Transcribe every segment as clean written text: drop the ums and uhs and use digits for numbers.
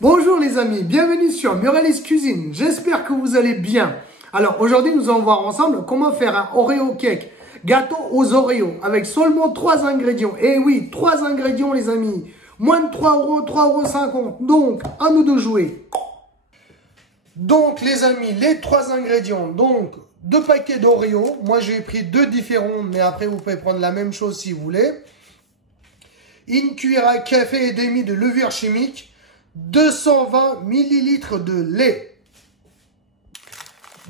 Bonjour les amis, bienvenue sur Murellis Cuisine, j'espère que vous allez bien. Alors aujourd'hui nous allons voir ensemble comment faire un Oreo cake, gâteau aux Oreos, avec seulement 3 ingrédients. Et oui, 3 ingrédients les amis, moins de 3 euros, 3,50 €, donc à nous de jouer. Donc les amis, les 3 ingrédients, donc 2 paquets d'Oreo, moi j'ai pris 2 différents, mais après vous pouvez prendre la même chose si vous voulez. Une cuillère à café et demi de levure chimique, 220 ml de lait.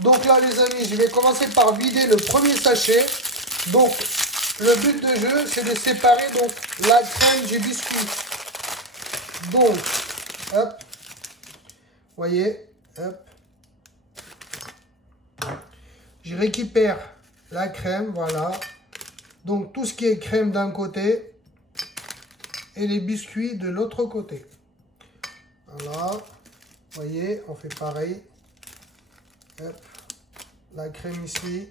Donc là les amis, je vais commencer par vider le premier sachet. Donc le but de jeu c'est de séparer donc la crème du biscuit. Donc hop, voyez, hop. Je récupère la crème, voilà. Donc tout ce qui est crème d'un côté et les biscuits de l'autre côté. Voilà, vous voyez, on fait pareil. Hop. La crème ici.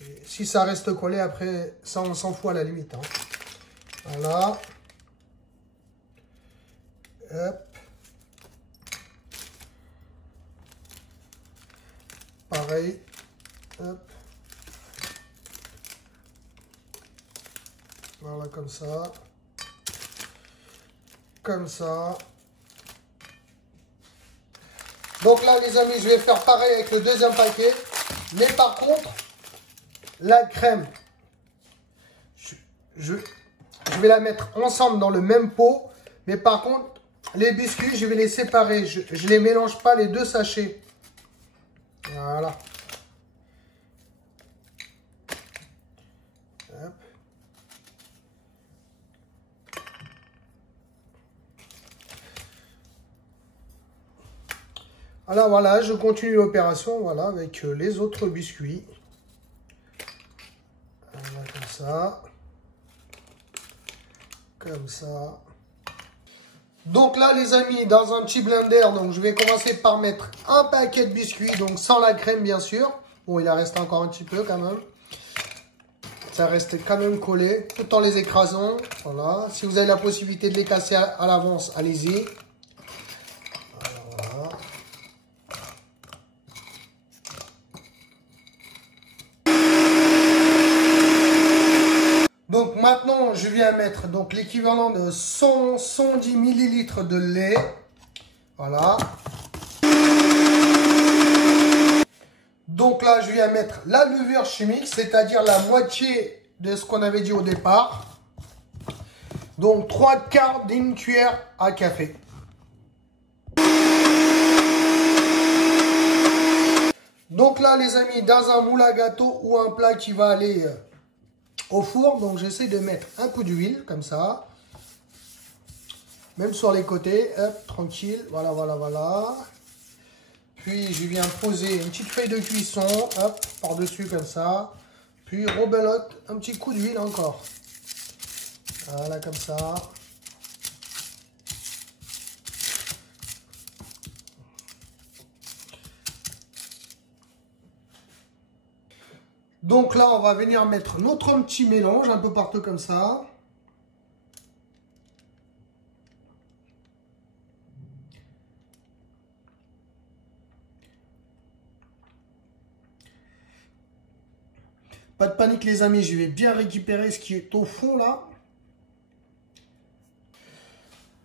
Et si ça reste collé, après, ça on s'en fout à la limite. Hein. Voilà. Hop. Pareil. Hop. Voilà, comme ça. Comme ça. Donc là les amis, je vais faire pareil avec le deuxième paquet. Mais par contre, la crème, je vais la mettre ensemble dans le même pot. Mais par contre, les biscuits, je vais les séparer. Je ne les mélange pas les deux sachets. Voilà. Hop. Alors voilà, je continue l'opération, voilà, avec les autres biscuits. Voilà, comme ça. Comme ça. Donc là les amis, dans un petit blender, donc je vais commencer par mettre un paquet de biscuits, donc sans la crème bien sûr. Bon, il en reste encore un petit peu quand même. Ça reste quand même collé, tout en les écrasant. Voilà, si vous avez la possibilité de les casser à l'avance, allez-y. Voilà. Donc maintenant, je viens mettre donc l'équivalent de 110 ml de lait. Voilà. Donc là, je viens mettre la levure chimique, c'est-à-dire la moitié de ce qu'on avait dit au départ. Donc 3/4 d'une cuillère à café. Donc là, les amis, dans un moule à gâteau ou un plat qui va aller au four, donc j'essaie de mettre un coup d'huile, comme ça. Même sur les côtés, hop, tranquille, voilà, voilà, voilà. Puis je viens poser une petite feuille de cuisson, hop, par-dessus comme ça. Puis rebelote, un petit coup d'huile encore. Voilà, comme ça. Donc là, on va venir mettre notre petit mélange un peu partout comme ça. Pas de panique les amis, je vais bien récupérer ce qui est au fond là.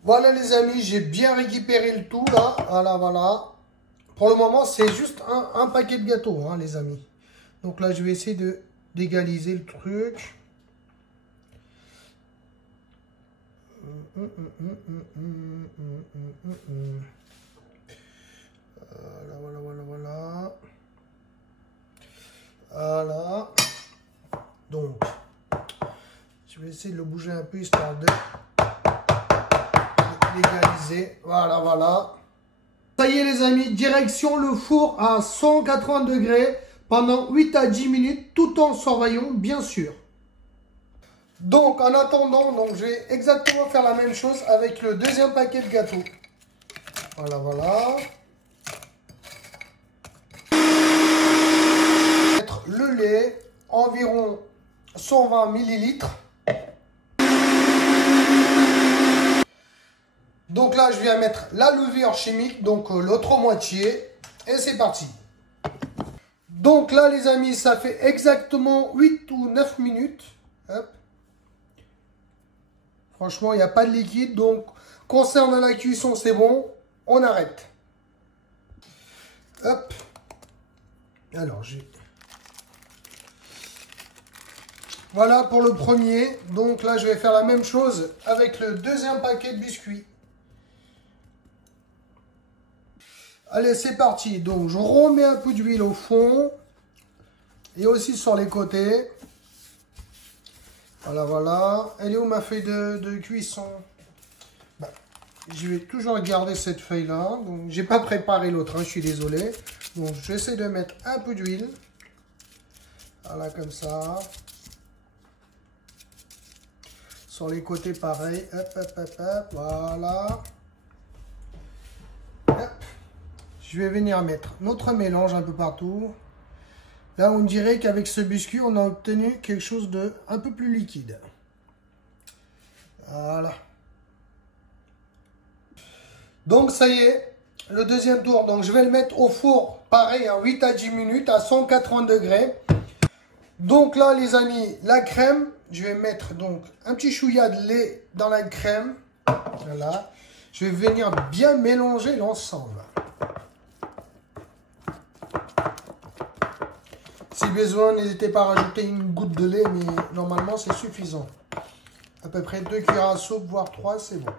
Voilà les amis, j'ai bien récupéré le tout là. Voilà, voilà. Pour le moment, c'est juste un paquet de gâteaux, hein, les amis. Donc là, je vais essayer d'égaliser le truc. Voilà, voilà, voilà, voilà. Voilà. Donc, je vais essayer de le bouger un peu histoire de l'égaliser. Voilà, voilà. Ça y est les amis, direction le four à 180 degrés pendant 8 à 10 minutes tout en surveillant bien sûr. Donc en attendant, donc, je vais exactement faire la même chose avec le deuxième paquet de gâteaux. Voilà, voilà. Mettre le lait, environ 120 ml. Donc là, je viens mettre la levure chimique, donc l'autre moitié. Et c'est parti. Donc là, les amis, ça fait exactement 8 ou 9 minutes. Hop. Franchement, il n'y a pas de liquide. Donc, concernant la cuisson, c'est bon. On arrête. Hop. Alors, j'ai... Voilà pour le premier. Donc là, je vais faire la même chose avec le deuxième paquet de biscuits. Allez, c'est parti. Donc, je remets un peu d'huile au fond. Et aussi sur les côtés. Voilà, voilà. Elle est où ma feuille de cuisson? Bah, je vais toujours garder cette feuille-là. Donc, j'ai pas préparé l'autre, hein, je suis désolé. Donc, j'essaie de mettre un peu d'huile. Voilà, comme ça. Sur les côtés, pareil. Hop, hop, hop, hop. Voilà. Hop. Je vais venir mettre notre mélange un peu partout. Là, on dirait qu'avec ce biscuit, on a obtenu quelque chose de un peu plus liquide. Voilà. Donc, ça y est, le deuxième tour. Donc, je vais le mettre au four, pareil, à 8 à 10 minutes, à 180 degrés. Donc là, les amis, la crème, je vais mettre donc un petit chouïa de lait dans la crème. Voilà. Je vais venir bien mélanger l'ensemble. Si besoin, n'hésitez pas à rajouter une goutte de lait, mais normalement, c'est suffisant. À peu près 2 cuillères à soupe, voire 3, c'est bon.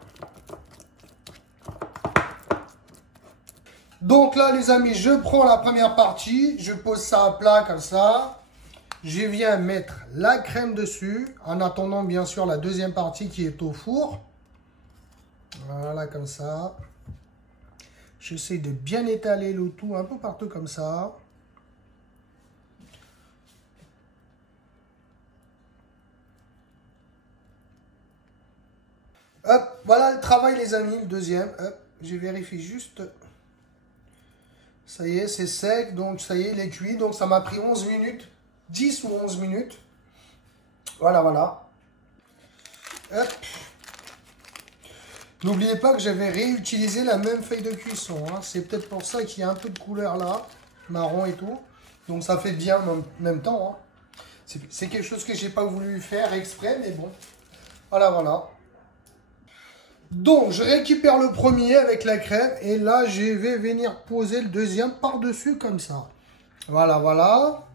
Donc là, les amis, je prends la première partie. Je pose ça à plat comme ça. Je viens mettre la crème dessus. En attendant, bien sûr, la deuxième partie qui est au four. Voilà, comme ça. J'essaie de bien étaler le tout un peu partout comme ça. Hop, voilà le travail, les amis, le deuxième. Hop, je vérifie juste. Ça y est, c'est sec, donc ça y est, il est cuit. Donc ça m'a pris 11 minutes, 10 ou 11 minutes. Voilà, voilà. Hop. N'oubliez pas que j'avais réutilisé la même feuille de cuisson. Hein. C'est peut-être pour ça qu'il y a un peu de couleur là, marron et tout. Donc ça fait bien en même temps. Hein. C'est quelque chose que j'ai pas voulu faire exprès, mais bon. Voilà, voilà. Donc, je récupère le premier avec la crème et là, je vais venir poser le deuxième par-dessus comme ça. Voilà, voilà.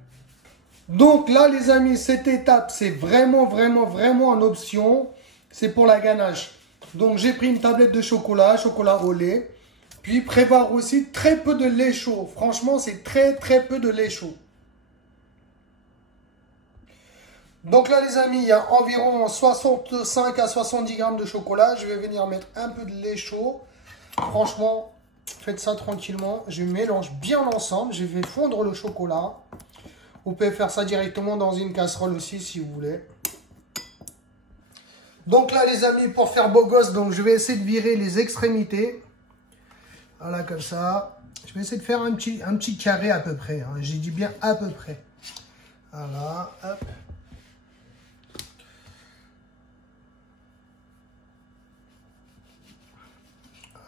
Donc là, les amis, cette étape, c'est vraiment en option. C'est pour la ganache. Donc, j'ai pris une tablette de chocolat au lait. Puis, prévoir aussi très peu de lait chaud. Franchement, c'est très peu de lait chaud. Donc là, les amis, il y a environ 65 à 70 grammes de chocolat. Je vais venir mettre un peu de lait chaud. Franchement, faites ça tranquillement. Je mélange bien l'ensemble. Je vais fondre le chocolat. Vous pouvez faire ça directement dans une casserole aussi, si vous voulez. Donc là, les amis, pour faire beau gosse, donc je vais essayer de virer les extrémités. Voilà, comme ça. Je vais essayer de faire un petit carré à peu près. Hein. J'ai dit bien à peu près. Voilà, hop.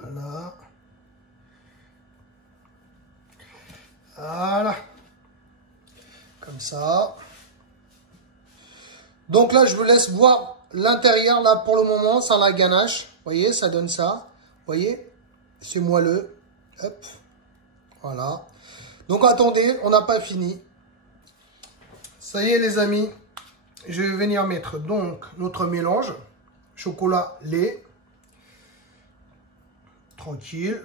Voilà. Voilà. Comme ça. Donc là, je vous laisse voir l'intérieur, là, pour le moment, sans la ganache. Vous voyez, ça donne ça. Vous voyez, c'est moelleux. Hop. Voilà. Donc, attendez, on n'a pas fini. Ça y est, les amis. Je vais venir mettre, donc, notre mélange. Chocolat, lait. Tranquille.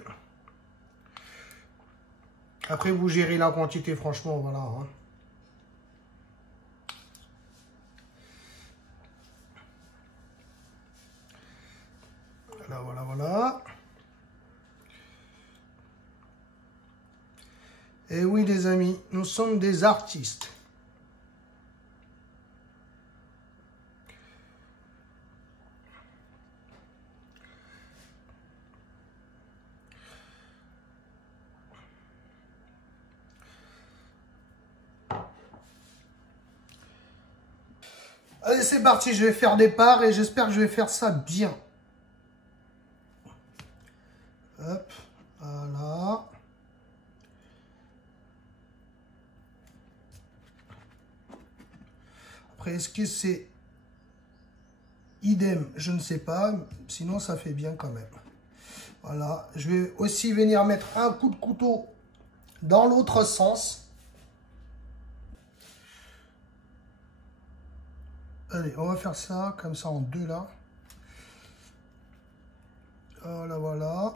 Après, vous gérez la quantité, franchement, voilà. Hein. Voilà, voilà, voilà. Et oui, les amis, nous sommes des artistes. Allez, c'est parti, je vais faire des parts et j'espère que je vais faire ça bien. Hop, voilà. Après, est-ce que c'est idem? Je ne sais pas. Sinon, ça fait bien quand même. Voilà. Je vais aussi venir mettre un coup de couteau dans l'autre sens. Allez, on va faire ça comme ça en deux là. Voilà, voilà.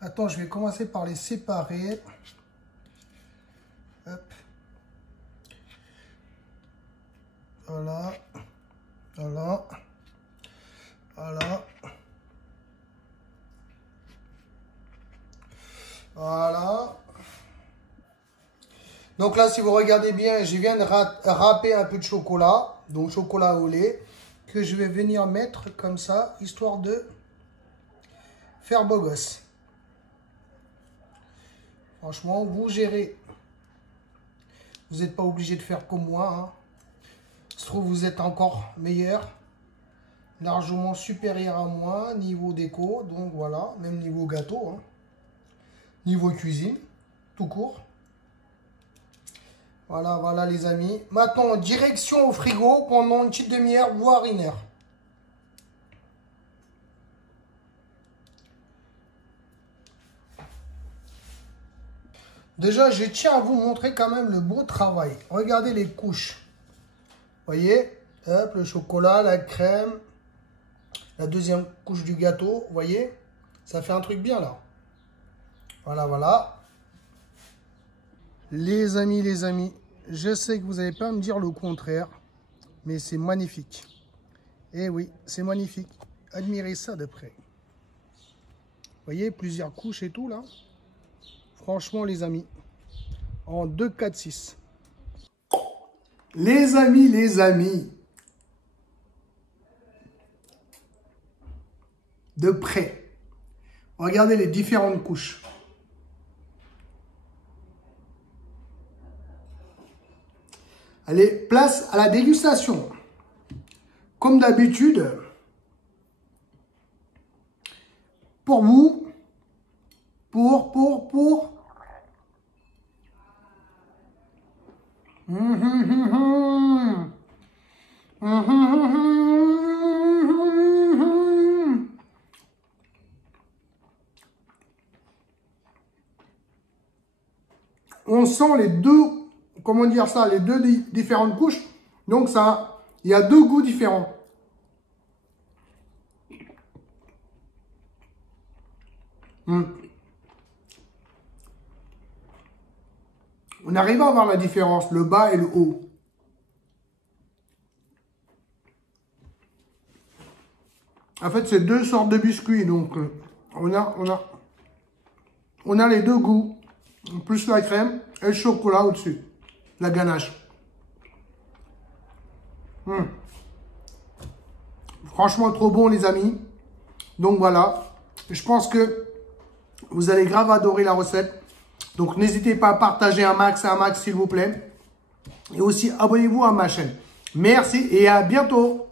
Attends, je vais commencer par les séparer. Hop. Voilà. Voilà. Voilà. Voilà. Donc là, si vous regardez bien, je viens de râper un peu de chocolat. Donc chocolat au lait. Que je vais venir mettre comme ça, histoire de faire beau gosse. Franchement, vous gérez. Vous n'êtes pas obligé de faire comme moi. Hein. Je trouve que vous êtes encore meilleur. Largement supérieur à moi, niveau déco. Donc voilà, même niveau gâteau. Hein. Niveau cuisine, tout court. Voilà, voilà les amis. Maintenant, direction au frigo pendant une petite demi-heure, voire une heure. Déjà, je tiens à vous montrer quand même le beau travail. Regardez les couches. Voyez, hop, le chocolat, la crème, la deuxième couche du gâteau. Voyez, ça fait un truc bien là. Voilà, voilà. Les amis, je sais que vous n'allez pas me dire le contraire, mais c'est magnifique. Eh oui, c'est magnifique. Admirez ça de près. Voyez, plusieurs couches et tout là. Franchement, les amis, en 2, 4, 6. Les amis, de près, regardez les différentes couches. Allez, place à la dégustation. Comme d'habitude, pour vous, pour. On sent les deux, comment dire ça, les deux différentes couches. Donc ça, il y a deux goûts différents. On arrive à voir la différence, le bas et le haut. En fait, c'est deux sortes de biscuits, donc on a les deux goûts, plus la crème et le chocolat au-dessus, la ganache. Franchement, trop bon, les amis. Donc voilà, je pense que vous allez grave adorer la recette. Donc n'hésitez pas à partager un max, s'il vous plaît. Et aussi, abonnez-vous à ma chaîne. Merci et à bientôt.